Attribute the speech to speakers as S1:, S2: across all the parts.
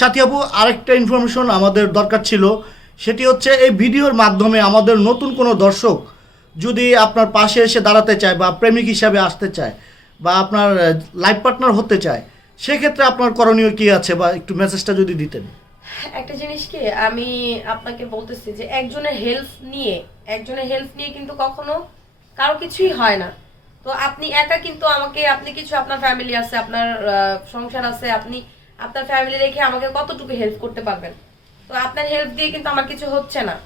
S1: সাথী আপু, আরেকটা ইনফরমেশন আমাদের দরকার ছিল। সেটি হচ্ছে এই ভিডিওর মাধ্যমে আমাদের নতুন কোনো দর্শক যদি আপনার পাশে এসে দাঁড়াতে চায় বা প্রেমিক হিসাবে আসতে চায় বা আপনার লাইফ পার্টনার হতে চায়, সেক্ষেত্রে আপনার করণীয় কি আছে বা একটু মেসেজটা যদি দিতেন।
S2: একটা জিনিস কি, আমি আপনাকে বলতেছি যে একজনের হেল্প নিয়ে, একজনের হেল্প নিয়ে কিন্তু কখনো কারও কিছুই হয় না। তো আপনি একা কিন্তু আমাকে, আপনি কিছু, আপনার ফ্যামিলি আছে, আপনার সংসার আছে, আপনি আপনার ফ্যামিলি রেখে আমাকে কতটুকু হেল্প করতে পারবেন? তো আপনার হেল্প দিয়ে কিন্তু আমার কিছু হচ্ছে না।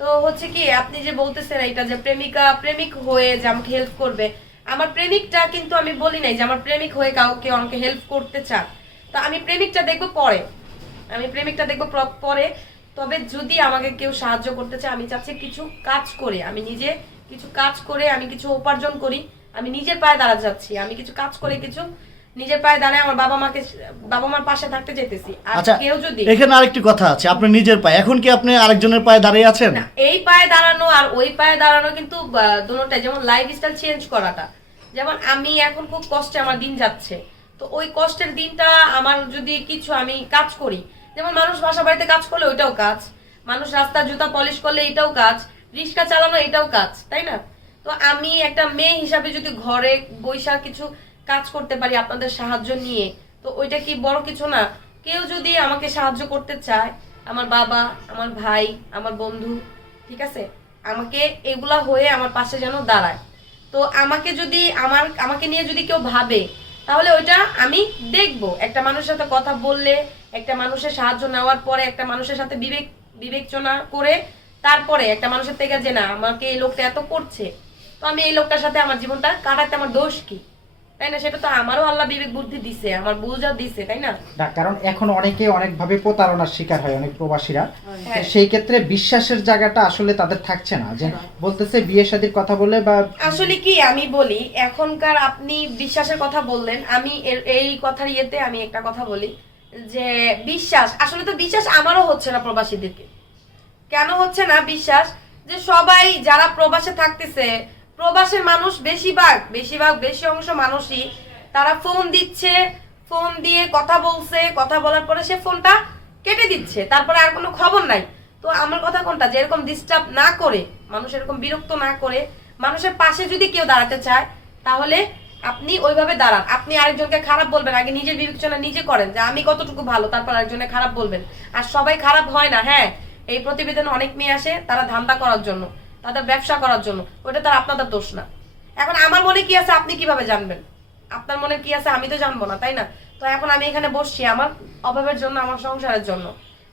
S2: তো হচ্ছে কি, আপনি যে বলতেছেন এটা যে প্রেমিকা, প্রেমিক হয়ে যে আমাকে হেল্প করবে, আমার প্রেমিকটা কিন্তু আমি বলি নাই যে আমার প্রেমিক হয়ে কাউকে আমাকে হেল্প করতে চান। তো আমি প্রেমিকটা দেখব পরে। আমি প্রেমিকটা দেখব পরে তবে যদি আমাকে কেউ সাহায্য করতে চায়, আমি চাচ্ছি কিছু কাজ করে। আমি নিজে কিছু কাজ করে আমি কিছু উপার্জন করি। আমি নিজের পায়ে দাঁড়া যাচ্ছি আমি কিছু কাজ করে কিছু নিজের পায়ে দাঁড়ায় আমার বাবা মাকে বাবা মার পাশে থাকতে যেতেছি আর
S1: আচ্ছা
S2: কেউ যদি
S1: এখানে আরেকটি কথা আছে আপনি নিজের পায়ে। এখন কি আপনি আরেকজনের পায়ে দাঁড়িয়ে আছেন?
S2: না এই পায়ে দাঁড়ানো আর ওই পায়ে দাঁড়ানো কিন্তু আহ, দুটোটাই। যেমন লাইফ স্টাইল চেঞ্জ করাটা। যেমন আমি এখন খুব কষ্টে আমার দিন যাচ্ছে। তো ওই কষ্টের দিনটা আমার যদি কিছু আমি কাজ করি যেমন মানুষ বাসা বাড়িতে কাজ করলে ওইটাও কাজ। মানুষ রাস্তা জুতা পলিশ করলে এটাও কাজ। রিক্সা চালানো এটাও কাজ তাই না? তো আমি একটা মেয়ে হিসাবে যদি ঘরে বৈশাখ কিছু কাজ করতে পারি আপনাদের সাহায্য নিয়ে। তো ওইটা কি বড় কিছু না? কেউ যদি আমাকে সাহায্য করতে চায়, আমার বাবা, আমার ভাই, আমার বন্ধু, ঠিক আছে? আমাকে এগুলা হয়ে আমার পাশে যেন দাঁড়ায়। তো আমাকে যদি আমার, আমাকে নিয়ে যদি কেউ ভাবে, তাহলে ওইটা আমি দেখব। একটা মানুষের সাথে কথা বললে, একটা মানুষের সাহায্য নেওয়ার পরে একটা মানুষের সাথে বিবেক, বিবেচনা করে তারপরে একটা মানুষের থেকে যে, না, আমাকে এই লোকটা এত করছে। তো আমি এই লোকটার সাথে আমার জীবনটা কাটাতে আমার দোষ কি? তাই না? সেটা তো আমারও আল্লাহ বিবেক বুদ্ধি দিছে আমার বুঝা দিছে তাই না?
S3: না কারণ এখন অনেকে অনেকভাবে প্রতারণার শিকার হয় অনেক প্রবাসীরা।
S2: হ্যাঁ।
S3: সেই ক্ষেত্রে বিশ্বাসের জায়গাটা আসলে তাদের থাকছে না যে বলতেছে বিয়ে শাদীর কথা বলে বা
S2: আসলে কি আমি বলি এখনকার আপনি বিশ্বাসের কথা বললেন আমি এই কথার ইয়েতে আমি একটা কথা বলি যে বিশ্বাস আসলে তো বিশ্বাস আমারও হচ্ছে না প্রবাসীদেরকে। কেন হচ্ছে না বিশ্বাস? যে সবাই যারা প্রবাসে থাকতেছে প্রবাসের মানুষ বেশিরভাগ বেশিরভাগ বেশি অংশ মানুষই তারা ফোন দিচ্ছে ফোন দিয়ে কথা বলছে, কথা বলার পরে সে ফোনটা কেটে দিচ্ছে, তারপরে আর কোনো খবর নাই। তো আমার কথা কোনটা? যে এরকম ডিস্টার্ব না করে, মানুষ এরকম বিরক্ত না করে, মানুষের পাশে যদি কেউ দাঁড়াতে চায়, তাহলে আপনি ওইভাবে দাঁড়ান। আপনি আরেকজনকে খারাপ বলবেন, আগে নিজের বিবেচনা নিজে করেন যে আমি কতটুকু ভালো, তারপর আরেকজনের খারাপ বলবেন। আর সবাই খারাপ হয় না হ্যাঁ? এই প্রতিবেদনে অনেক মেয়ে আসে, তারা ধান্দা করার জন্য। তাদের ব্যবসা করার জন্য। ওটা তার আপনাদের দোষ না। এখন আমার মনে কি আছে আপনি কীভাবে জানবেন? আপনার মনে কি আছে আমি তো জানব না তাই না? তো এখন আমি এখানে বসছি আমার অভাবের জন্য আমার সংসারের জন্য।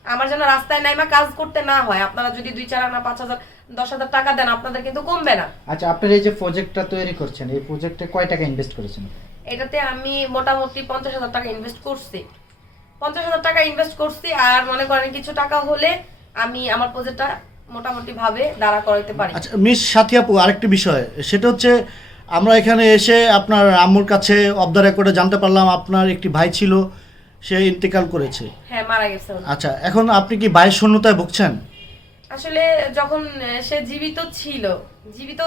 S2: আমার যেন রাস্তায় নাইমা কাজ করতে না হয় আপনারা যদি দুই চার আনা পাঁচ হাজার দশ হাজার টাকা দেন আপনাদের কিন্তু কমবে না।
S3: আচ্ছা আপনার এই যে প্রজেক্টটা তৈরি করছেন এই প্রজেক্টে কয় টাকা ইনভেস্ট করেছেন?
S2: এটাতে আমি মোটামুটি পঞ্চাশ হাজার টাকা ইনভেস্ট করছি। পঞ্চাশ হাজার টাকা ইনভেস্ট করছি আর মনে করেন কিছু টাকা হলে আমি আমার প্রজেক্টটা মোটামুটি ভাবে দাঁড়া করাইতে পারি।
S1: আচ্ছা মিস সাথী আপু আরেকটি বিষয়। সেটা হচ্ছে আমরা এখানে এসে আপনার আম্মুর কাছে অফ দ্য রেকর্ডে জানতে পারলাম আপনার একটি ভাই ছিল সে ইন্তেকাল করেছে।
S2: হ্যাঁ মারা গেছে
S1: আচ্ছা এখন আপনি কি ভাইয়ের শূন্যতায় ভুগছেন?
S2: আসলে যখন সে জীবিত ছিল জীবিত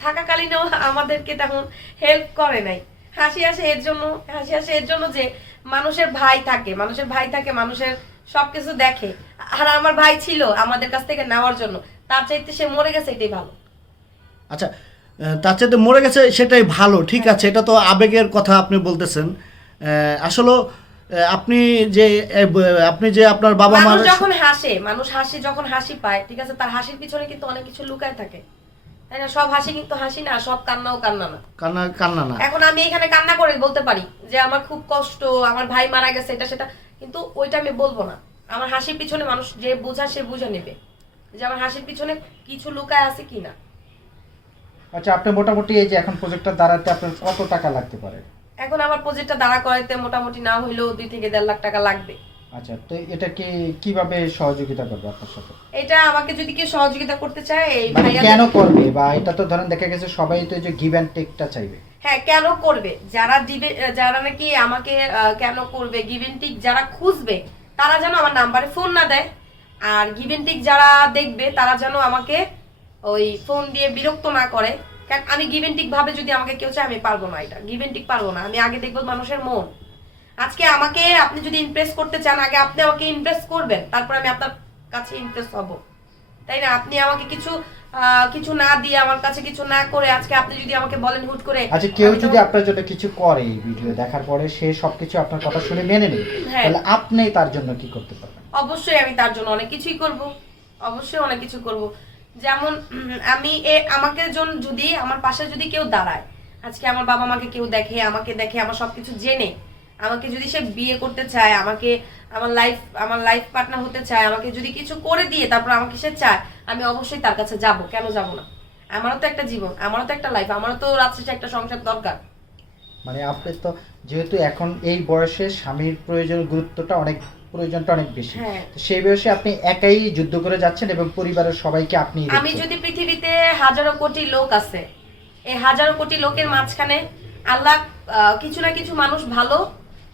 S2: থাকাকালীনও আমাদেরকে তেমন হেল্প করে নাই। হাসি আসে এর জন্য হাসি আসে এর জন্য যে মানুষের ভাই থাকে মানুষের ভাই থাকে মানুষের সবকিছু দেখে। আর আমার ভাই ছিল আমাদের কাছ থেকে নেওয়ার জন্য। তার চাইতে সে মরে গেছে এটাই ভালো।
S1: আচ্ছা তার চাইতে মরে গেছে সেটাই ভালো ঠিক আছে এটা তো আবেগের কথা আপনি বলতেছেন। আসলে আপনি যে আপনি যে আপনার বাবা
S2: মানুষ যখন হাসে মানুষ হাসি যখন হাসি পায় ঠিক আছে তার হাসির পিছনে কিন্তু অনেক কিছু লুকায় থাকে। তাই না? সব হাসি কিন্তু হাসি না সব কান্নাও কান্না না।
S1: কান্না কান্না না।
S2: এখন আমি এখানে কান্না করে বলতে পারি যে আমার খুব কষ্ট আমার ভাই মারা গেছে এটা সেটা। কিন্তু ওইটা আমি বলব না। আমার হাসির পিছনে মানুষ যে বোঝা সে বুঝে নেবে। যে আমার হাসির পিছনে কিছু লুকায় আছে কিনা।
S3: আচ্ছা আপনি মোটামুটি এই যে এখন প্রজেক্টটা দাঁড়াতে আপনার কত টাকা লাগতে পারে?
S2: এখন আমার প্রজেক্টটা দাঁড়া করাইতে মোটামুটি না হইলেও দুই থেকে দেড় লাখ টাকা লাগবে।
S3: আচ্ছা তো এটা কি কীভাবে সহযোগিতা করবে আপনার সাথে?
S2: এটা আমাকে যদি কেউ সহযোগিতা করতে চায় এই
S3: মানে কেন করবে? বা এটা তো ধরেন দেখা গেছে সবাই তো যে গিভ অ্যান্ড টেকটা চাইবে।
S2: হ্যাঁ কেন করবে? যারা দিবে, যারা নাকি আমাকে কেন করবে? গিভেন গিভেন্টিক যারা খুঁজবে, তারা যেন আমার নাম্বারে ফোন না দেয়। আর গিভেন গিভেন্টিক যারা দেখবে, তারা যেন আমাকে ওই ফোন দিয়ে বিরক্ত না করে। কারণ আমি গিভেন্টিক ভাবে যদি আমাকে কেউ চায়, আমি পারব না এটা। গিভেন্টিক পারব না। আমি আগে দেখব মানুষের মন। আজকে আমাকে আপনি যদি ইমপ্রেস করতে চান, আগে আপনি আমাকে ইমপ্রেস করবেন। তারপর আমি আপনার কাছে ইমপ্রেস হব। তাই না? আপনি আমাকে কিছু কিছু না দিয়ে আমার কাছে কিছু না করে আজকে আপনি যদি আমাকে বলেন হুট করে
S3: আচ্ছা কেউ যদি আপনার জন্য কিছু করে এই ভিডিও দেখার পরে সে সবকিছু আপনার কথা শুনে মেনে নেয়
S2: হ্যাঁ।
S3: তাহলে আপনি তার জন্য কি করতে পারবেন?
S2: অবশ্যই আমি তার জন্য অনেক কিছুই করব। অবশ্যই অনেক কিছু করব। যেমন আমি এ আমাকে জন যদি আমার পাশে যদি কেউ দাঁড়ায় আজকে আমার বাবা মাকে কেউ দেখে আমাকে দেখে আমার সবকিছু জেনে আমাকে যদি সে বিয়ে করতে চায় আমাকে আমার লাইফ আমার লাইফ পার্টনার হতে চায় আমাকে যদি কিছু করে দিয়ে তারপর আমাকে সে চায় আমি অবশ্যই তার কাছে যাব। কেন যাব না? আমারও তো একটা জীবন আমারও তো একটা লাইফ আমারও তো রাত্রে একটা সংসার দরকার।
S3: মানে আপনি তো যেহেতু এখন এই বয়সে স্বামীর প্রয়োজন গুরুত্বটা অনেক প্রয়োজনটা অনেক বেশি।
S2: হ্যাঁ।
S3: সেই বয়সে আপনি একাই যুদ্ধ করে যাচ্ছেন এবং পরিবারের সবাইকে আপনি
S2: আমি যদি পৃথিবীতে হাজারো কোটি লোক আছে এই হাজারো কোটি লোকের মাঝখানে আল্লাহ কিছু না কিছু মানুষ ভালো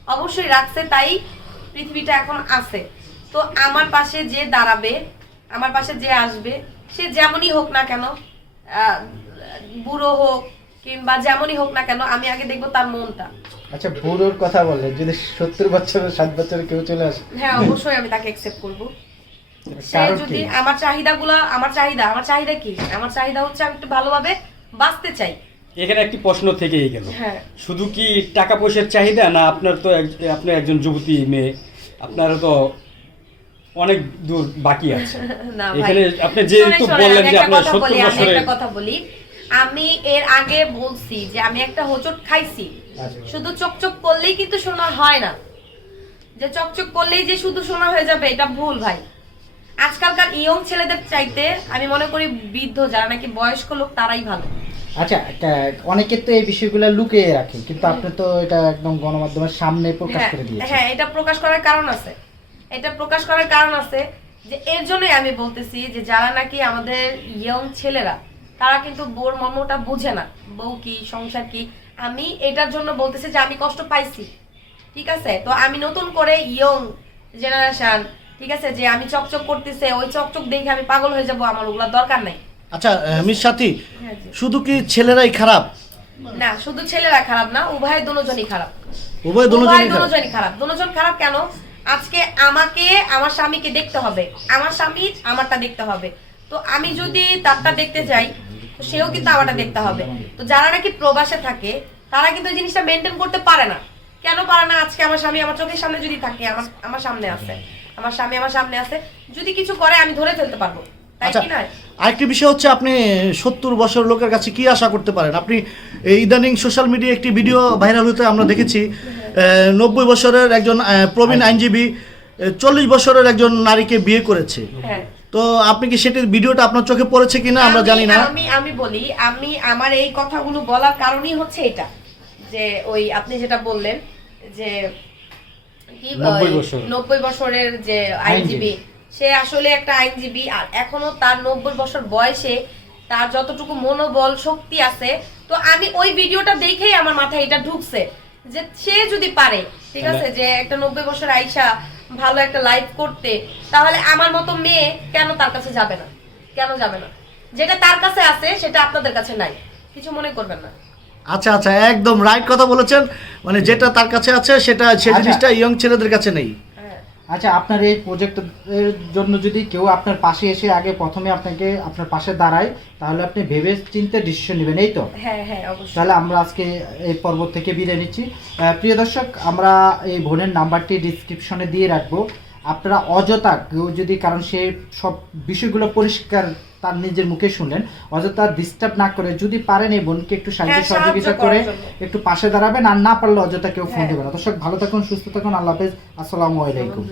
S2: অবশ্যই রাখছে তাই পৃথিবীটা এখন আছে। তো আমার পাশে যে দাঁড়াবে আমার পাশে যে আসবে সে যেমনই হোক না কেন বুড়ো হোক কিংবা যেমনই হোক না কেন আমি আগে দেখব তার মনটা।
S3: আচ্ছা বুড়োর কথা বলে যদি সত্তর বছর ষাট বছর কেউ চলে আসে।
S2: হ্যাঁ অবশ্যই আমি তাকে অ্যাকসেপ্ট করব। সে যদি আমার চাহিদাগুলো আমার চাহিদা আমার চাহিদা কি? আমার চাহিদা হচ্ছে আমি একটু ভালোভাবে বাঁচতে চাই।
S4: এখানে একটি প্রশ্ন থেকেই গেল।
S2: হ্যাঁ।
S4: শুধু কি টাকা পয়সার চাহিদা না আপনার তো এক- আপনি একজন যুবতী মেয়ে আপনারও তো অনেক দূর বাকি আছে। এখানে আপনি
S2: শোনেন, শোনেন,
S4: বললেন যে
S2: একটা
S4: আপনার
S2: কথা
S4: সত্তর
S2: বলি, আমি
S4: বছরে
S2: একটা কথা বলি। আমি এর আগে বলছি যে আমি একটা হোঁচট খাইছি।
S3: আচ্ছা।
S2: শুধু চকচক করলেই কিন্তু সোনা হয় না। যে চকচক করলেই যে শুধু সোনা হয়ে যাবে এটা ভুল ভাই। আজকালকার ইয়ং ছেলেদের চাইতে আমি মনে করি বৃদ্ধ যারা নাকি বয়স্ক লোক তারাই ভালো।
S3: আচ্ছা অনেকে তো এই বিষয়গুলো লুকিয়ে রাখে কিন্তু আপনি তো এটা একদম গণমাধ্যমের সামনে প্রকাশ
S2: হ্যাঁ,
S3: করে দিয়েছেন।
S2: হ্যাঁ এটা প্রকাশ করার কারণ আছে। এটা প্রকাশ করার কারণ আছে যে এর জন্যই আমি বলতেছি যে যারা নাকি আমাদের ইয়ং ছেলেরা তারা কিন্তু বউর মর্মটা বুঝে না। বউ কি সংসার কি? আমি এটার জন্য বলতেছি যে আমি কষ্ট পাইছি। ঠিক আছে? তো আমি নতুন করে ইয়ং জেনারেশন ঠিক আছে? যে আমি চকচক করতেছে ওই চকচক দেখে আমি পাগল হয়ে যাব আমার ওগুলা দরকার নাই।
S1: আচ্ছা মিস সাথী
S2: হ্যাঁ
S1: শুধু কি ছেলেরাই খারাপ?
S2: না শুধু ছেলেরা খারাপ না উভয় দুজনই খারাপ।
S1: উভয় দুজনই খারাপ?
S2: দুজন খারাপ কেন? আজকে আমাকে আমার স্বামীকে দেখতে হবে। আমার স্বামী আমারটা দেখতে হবে। তো আমি যদি তারটা দেখতে যাই সেও কিন্তু আমারটা দেখতে হবে। তো যারা নাকি প্রবাসে থাকে তারা কিন্তু এই জিনিসটা মেনটেন করতে পারে না। কেন পারে না? আজকে আমার স্বামী আমার চোখের সামনে যদি থাকে আমার আমার সামনে আছে। আমার স্বামী আমার সামনে আছে। যদি কিছু করে আমি ধরে ফেলতে পারব।
S1: আচ্ছা আরেকটি বিষয় হচ্ছে আপনি সত্তর বছর লোকের কাছে কি আশা করতে পারেন? আপনি ইদানিং সোশ্যাল মিডিয়ায় একটি ভিডিও ভাইরাল হতে আমরা দেখেছি নব্বই বছরের একজন প্রবীণ আইনজীবী চল্লিশ বছরের একজন নারীকে বিয়ে করেছে।
S2: হ্যাঁ।
S1: তো আপনি কি সেটির ভিডিওটা আপনার চোখে পড়েছে কিনা আমরা
S2: আমি-
S1: জানি না।
S2: আমি আমি বলি আমি আমার এই কথাগুলো বলার কারণই হচ্ছে এটা যে ওই আপনি যেটা বললেন যে কি
S4: নব্বই বছর।
S2: নব্বই বছরের যে আইনজীবী সে আসলে একটা আইনজীবী আর এখনও তার নব্বই বছর বয়সে তার যতটুকু মনোবল শক্তি আছে তো আমি ওই ভিডিওটা দেখেই আমার মাথায় এটা ঢুকছে যে সে যদি পারে ঠিক আছে যে একটা নব্বই বছর আইসা ভালো একটা লাইফ করতে তাহলে আমার মতো মেয়ে কেন তার কাছে যাবে না? কেন যাবে না? যেটা তার কাছে আছে সেটা আপনাদের কাছে নাই। কিছু মনে করবেন না।
S1: আচ্ছা আচ্ছা একদম রাইট কথা বলেছেন। মানে যেটা তার কাছে আছে সেটা সে
S3: আচ্ছা।
S1: জিনিসটা ইয়ং ছেলেদের কাছে নেই।
S2: হ্যাঁ
S3: আচ্ছা আপনার এই প্রজেক্টের জন্য যদি কেউ আপনার পাশে এসে আগে প্রথমে আপনাকে আপনার পাশে দাঁড়ায় তাহলে আপনি ভেবে চিন্তে ডিসিশন নেবেন এই তো?
S2: হ্যাঁ হ্যাঁ অবশ্যই।
S3: তাহলে আমরা আজকে এই পর্ব থেকে বিদায় নিচ্ছি। প্রিয় দর্শক আমরা এই বোনের নাম্বারটি ডিসক্রিপশনে দিয়ে রাখব। আপনারা অযথা কেউ যদি কারণ সে সব বিষয়গুলো পরিষ্কার তার নিজের মুখে শুনলেন অযথা ডিস্টার্ব না করে যদি পারেন এই বোনকে একটু সাহায্য
S2: হ্যাঁ,
S3: সহযোগিতা করে একটু পাশে দাঁড়াবেন আর না পারলে অযথা কেউ ফোন
S2: দেবে
S3: দেবেন না। দর্শক ভালো থাকুন সুস্থ থাকুন আল্লাহ হাফেজ। আসসালামু আলাইকুম।